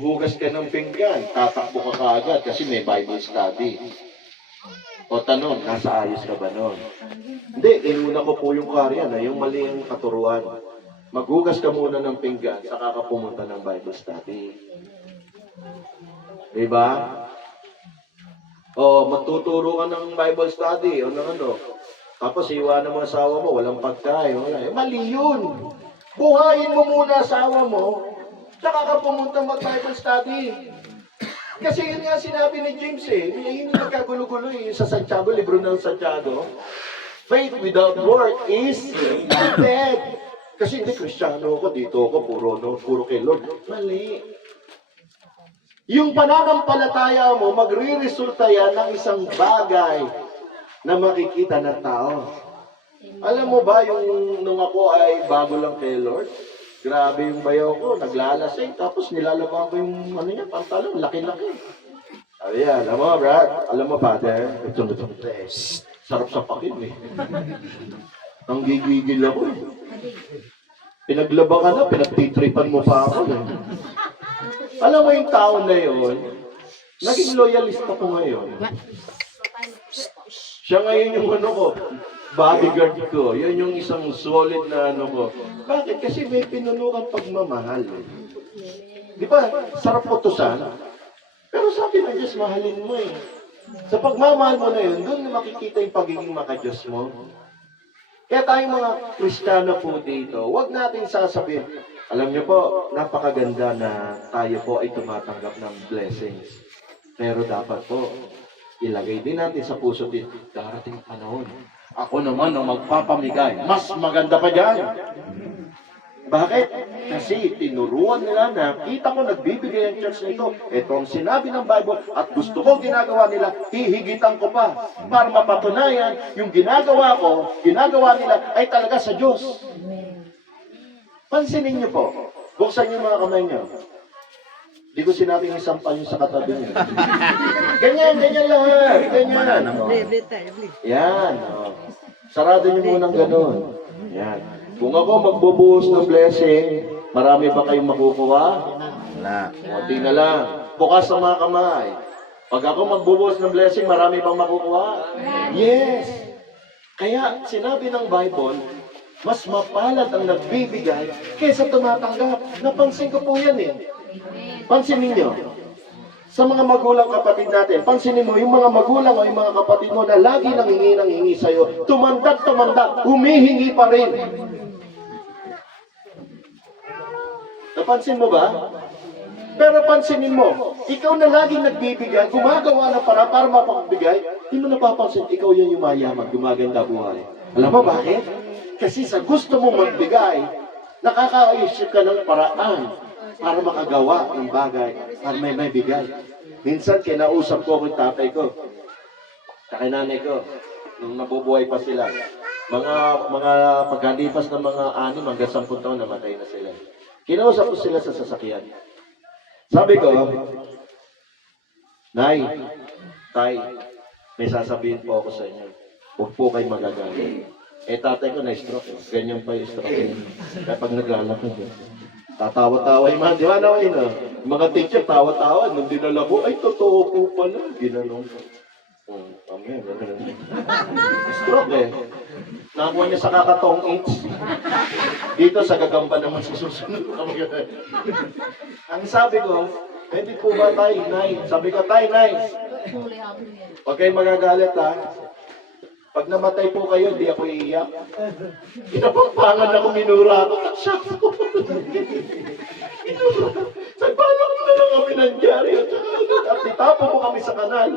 Hugas ka ng pinggan, tatakbo ka kaagad kasi may Bible study. O tanong, nasa ayos ka ba nun? Hindi, inuna ko po yung karya na yung mali ang katuruan. Maghugas ka muna ng pinggan, saka ka pumunta ng Bible study. Diba? O magtuturo ka ng Bible study o ng ano. Tapos iwanan mo asawa mo, walang pagkain. Wala. Mali yun. Buhayin mo muna asawa mo, saka ka pumunta mag-Bible study. Kasi yun nga sinabi ni James yun yung nagkagulo-gulo sa Santiago, libro ng Santiago. Faith without work is dead. Kasi hindi, Kristiyano ako, dito ako, puro kay Lord. Mali. Yung pananampalataya mo, magre-resulta yan ng isang bagay na makikita ng tao. Alam mo ba, nung ako ay bago lang kay Lord, grabe yung bayaw ko, naglalasing, tapos nilalabang ko yung pantalon, laki-laki. Sabi yan, alam mo, Brad, alam mo, Father, ito, sarap sa pakid Ang gigigil ako Pinaglaba ka na, pinagtitripan mo pa ako Alam mo yung tao na yun, naging loyalist ako ngayon. Siya ngayon yung bodyguard ko. Yun yung isang solid na ko. Bakit? Kasi may pinunukan pagmamahal. Di ba? Sarap utusan. Pero sabi ng Diyos, mahalin mo Sa pagmamahal mo na yun, doon makikita yung pagiging makadiyos mo. Kaya tayong mga Kristiyano po dito, huwag natin sasabihin. Alam niyo po, napakaganda na tayo po ay tumatanggap ng blessings. Pero dapat po, ilagay din natin sa puso din, darating panahon. Ako naman ang magpapamigay. Mas maganda pa dyan. Bakit? Kasi tinuruan nila na kita ko nagbibigay ang church na ito. Ito ang sinabi ng Bible at gusto ko ginagawa nila, hihigitan ko pa. Para mapatunayan, yung ginagawa nila ay talaga sa Diyos. Pansinin niyo po. Buksan niyo mga kamay niyo. Hindi ko sinabing isampal yung sa katabi niyo. Ganyan lahat. Ganyan. Yan. Sarado niyo munang ganun. Yan. Kung ako magbubuhos ng blessing, marami ba kayong makukuha? Wala. Kunti na lang. Bukas sa mga kamay. Pag ako magbubuhos ng blessing, marami bang makukuha? Yes. Kaya sinabi ng Bible, mas mapalad ang nagbibigay kaysa tumatanggap. Napansin ko po yan Pansinin niyo. Sa mga magulang kapatid natin, pansinin mo, yung mga magulang o yung mga kapatid mo na lagi hingi sa'yo, tumandag, humihingi pa rin. Napansin mo ba? Pero pansinin mo, ikaw na laging nagbibigay, gumagawa na para mapagbigay, hindi mo napapansin, ikaw yan yung mayaman, gumaganda buhay. Alam mo bakit? Kasi sa gusto mo magbigay, nakakaisip ka ng paraan para makagawa ng bagay, para may bigay. Minsan, kinausap ko yung tatay ko, sa nanay ko, nung nabubuhay pa sila. Mga pagkalipas ng mga 6 hanggang 10 taon, namatay na sila. Kinausap ko sila sa sasakyan. Sabi ko, Nay, Tay, may sasabihin po ako sa inyo. Huwag po kayo magagalit. Tatay ko na-stroke. Ganyan pa yung stroke. Kaya pag naglalakad, tatawa-tawa yung mga, di ba naman mga teacher, tawa-tawa. Nung dinala ko, ay, totoo po pala. Ginanong ko. Stroke Nakuha niya sa kakatong 8. Dito sa gagamba naman sa susunod. Ang sabi ko, hindi po ba tay, Nay? Sabi ko, Tay, Nay. Huwag kayong magagalit Pag namatay po kayo, hindi ako iiyak. Kinapampangan ako, minura ako. Shock po. Nagbalak na lang kami nangyari. At itapo po kami sa kanal.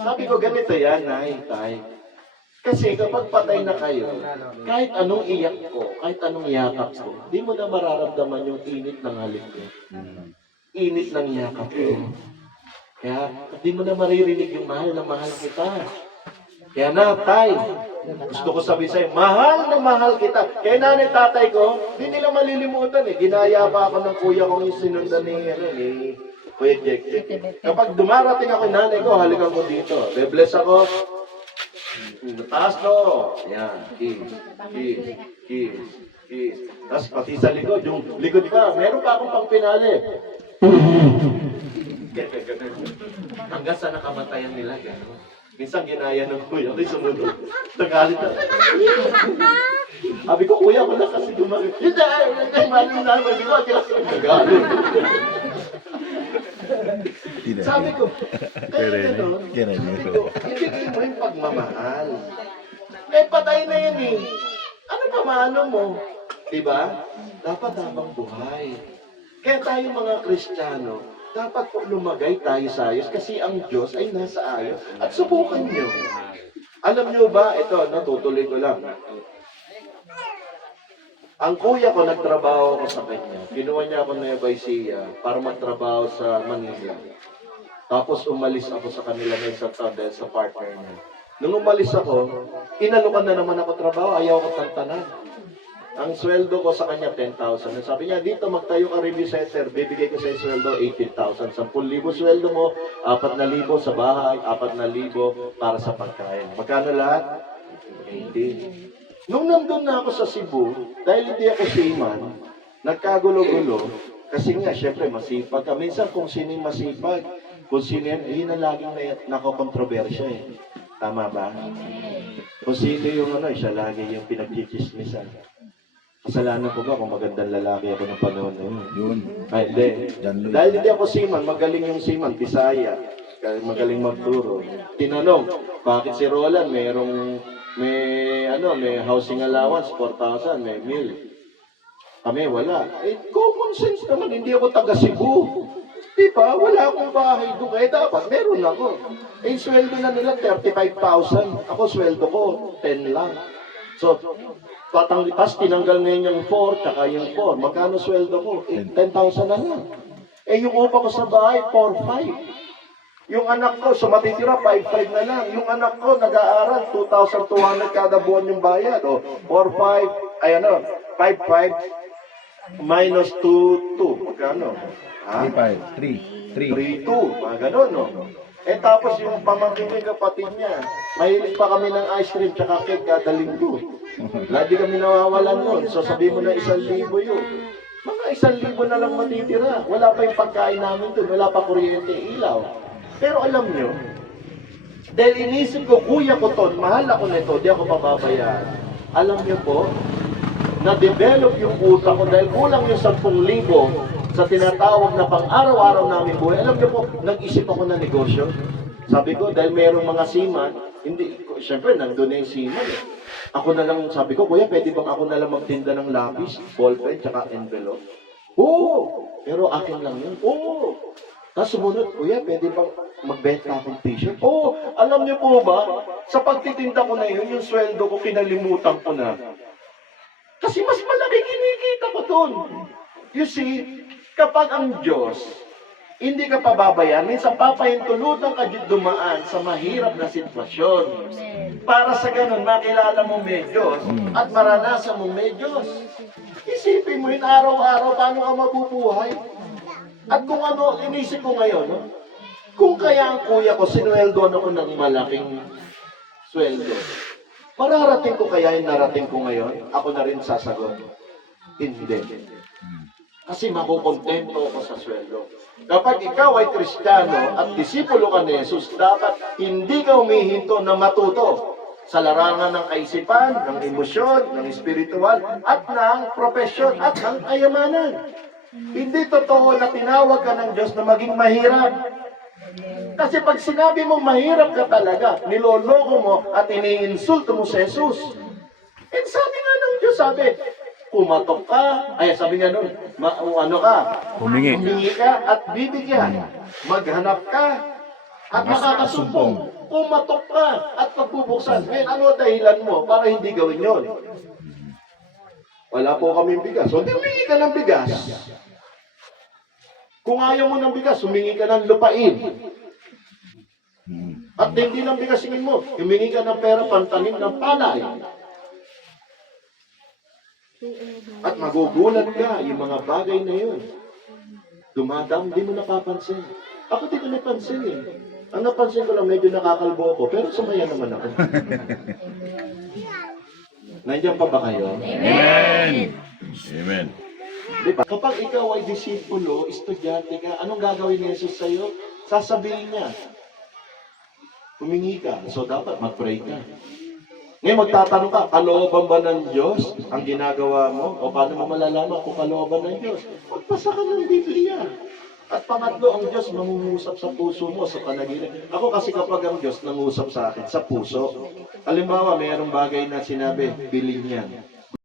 Sabi ko, ganito yan, Nay, Tay. Kasi kapag patay na kayo, kahit anong iyak ko, kahit anong yakap ko, di mo na mararamdaman yung init ng halik ko. Init ng yakap ko. Kaya, di mo na maririnig yung mahal na mahal kita. Kaya na, Tay, gusto ko sabihin sa'yo, mahal na mahal kita. Kaya nanay, tatay ko, di nila malilimutan Ginaya pa ako ng kuya kong yung sinundan ni Kuya Jack. Kapag dumarating ako nanay ko, halikan ko dito. Be-bless ako. Taas no. Yan. Kiss. Tapos pati sa likod, yung likod pa, meron pa akong pang pinali. Ganun. Hanggang sa nakamatayan nila, gano'n. Minsan ginaya ng kuya ko, sumunod. Tagalit na. Sabi ko, kuya, wala kasi gumagay. Hindi, mali naman. Di ba, kailangan ko nagalit. Sabi ko, kaya gano'n, sabi ko, ibigay mo yung pagmamahal. Eh, patay na yan eh. Ano pa maano mo? Diba? Dapat habang buhay. Kaya tayo mga Kristiyano, dapat po lumagay tayo sa ayos kasi ang Diyos ay nasa ayos. At subukan nyo. Alam nyo ba, ito, natutuloy ko lang. Ang kuya ko, nagtrabaho ako sa kanya. Kinuha niya ako na Ecija para magtrabaho sa Manila. Tapos umalis ako sa kanila na isang taon dahil sa partner niya. Nung umalis ako, inalukan na naman ako trabaho, ayaw ko tantanan. Ang sweldo ko sa kanya, 10,000. Sabi niya, dito magtayo ka review center, bibigay ko sa sweldo, 18,000. 10,000 sweldo mo, 4,000 sa bahay, 4,000 para sa pagkain. Magkano lahat? 18. Nung nandun na ako sa Cebu, dahil hindi ako seaman, nagkagulo-gulo, kasi nga, syempre, masipag ka. Minsan, kung sino yung masipag, kung sino yun ang laging nakakontrobersya eh. Tama ba? Kung sino yung siya lagi yung pinagchichismisan. Kasalanan ko ba kung magandang lalaki ako ng panahon na yun? Yun. Ay, hindi. Dahil hindi ako seaman, magaling yung seaman, Bisaya. Magaling magturo. Tinanong, bakit si Roland may housing allowance, 4,000, may meal. Kami, wala. Eh, common sense naman, hindi ako taga Cebu. Diba? Wala akong bahay doon. Kaya dapat, meron ako. Eh, sweldo na nila, 35,000. Ako, sweldo ko, 10 lang. So, tas tinanggal ngayon yung 4, tsaka yung 4. Magkano sweldo ko? 10,000 na lang. Eh, yung upa ko sa bahay, 4,500. Yung anak ko, sa matitira, 5,500 na lang. Yung anak ko, nag-aaral, 2,200 kada buwan yung bayad. O, 4,500, 5,500 minus 2,200. Magkano? Ha? 3-5. 3. 3-2. Mga ganun, no? Eh, tapos yung pamangkin niya, kapatid niya, mahilig pa kami ng ice cream tsaka cake kada linggo. Lagi kami nawawalan nun. So, sabi mo na 1,000 yun. Mga 1,000 na lang matitira. Wala pa yung pagkain namin dun. Wala pa kuryente, ilaw. Pero alam nyo, dahil inisip ko, kuya ko to, mahal ako nito, di ako pababayaan. Alam nyo po, na-develop yung utak ko dahil kulang yung 10,000 sa tinatawag na pang-araw-araw namin buhay. Alam niyo po, nag-isip ako ng negosyo. Sabi ko, dahil mayroong mga seaman, syempre, nandun na yung seaman eh. Ako na lang, sabi ko, kuya, pwede bang ako na lang magtinda ng lapis, ballpen, tsaka envelope? Oo! Pero akin lang yun. Oo! Tapos sumunod, kuya, pwede bang magbenta akong t-shirt? Oo! Alam niyo po ba, sa pagtitinda ko na yun, yung sweldo ko, kinalimutan ko na. Kasi mas malaki kinikita ko dun. You see, kapag ang Diyos, hindi ka pababayaan, minsan papahintulutan ka dumaan sa mahirap na sitwasyon. Para sa ganun, makilala mo may Diyos at maranasan mo may Diyos. Isipin mo yun araw-araw, paano ka mabubuhay? At kung ano, inisip ko ngayon, no? Kung kaya ang kuya ko, sinueldoan ako ng malaking sweldo, mararating ko kaya yung narating ko ngayon? Ako na rin sasagot. Hindi. Kasi makukontento ako sa sweldo. Kapag ikaw ay Kristiyano at disipulo ka ni Jesus, dapat hindi ka humihinto na matuto sa larangan ng kaisipan, ng emosyon, ng espiritual, at ng profesyon, at ng kayamanan. Hindi totoo na tinawag ka ng Diyos na maging mahirap. Kasi pag sinabi mo mahirap ka talaga, niloloko mo at iniinsulto mo si Jesus. And sabi nga ng Diyos, sabi, kumatok ka, sabi nga nun, humingi ka at bibigyan. Maghanap ka at makakasumpong. Kumatok ka at pagbubuksan. Ngayon, ano dahilan mo para hindi gawin yon? Wala po kaming bigas. So, humingi ka ng bigas. Kung ayaw mo ng bigas, humingi ka ng lupain. At hindi ng bigas hingin mo, humingi ka ng pera pantanim ng palay. At magugulat ka, yung mga bagay na yun. Dumadam, hindi mo napapansin. Ako di ko napansin eh. Ang napansin ko lang, medyo nakakalbo ako, pero sumaya naman ako. Nandiyan pa ba kayo? Amen! Amen. Di ba? Kapag ikaw ay disipulo, estudyante ka, anong gagawin ni Jesus sa'yo? Sasabihin niya, humingi ka. So dapat mag-pray ka. Ngayon magtatanong ka, kalooban ba ng Diyos ang ginagawa mo? O paano mo malalaman kung kalooban ng Diyos? Magbasa ka ng Biblia. At pangatlo, ang Diyos mangungusap sa puso mo, sa panaginip. Ako kasi kapag ang Diyos nangusap sa akin, sa puso. Halimbawa, mayroong bagay na sinabi, bilhin yan.